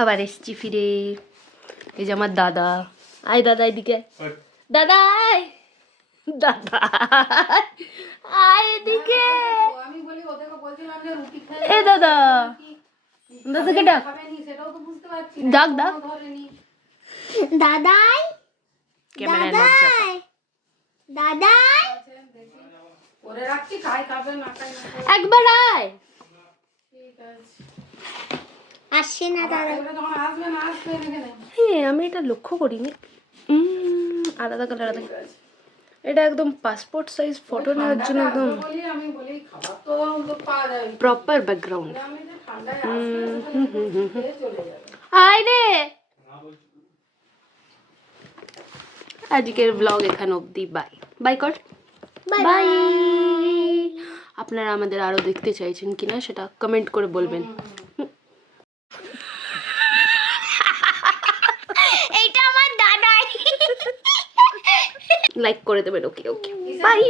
আবার এসছি ফিরে। এই যে আমার দাদা। আয় দাদা এদিকে। দাদা আয়, দাদা আয় এদিকে। এ দাদা, দাদাকে ডাক, ডাক ডাক। দাদাই, ক্যামেরায় লজ্জা পায়। দাদাই, একবার আয়। আসছে না দাদা। হ্যাঁ আমি এটা লক্ষ্য করিনি। আলাদা কালার, আলাদা। এটা একদম পাসপোর্ট সাইজ ফটো নেওয়ার জন্য একদম প্রপার ব্যাকগ্রাউন্ড। আয় রে। আজকের ব্লগ এখানে অবধি। বাই বাই কর, বাই। আপনারা আমাদের আরো দেখতে চাইছেন কিনা সেটা কমেন্ট করে বলবেন। এইটা আমার দাদাই। লাইক করে দেবেন। ওকে ওকে বাই।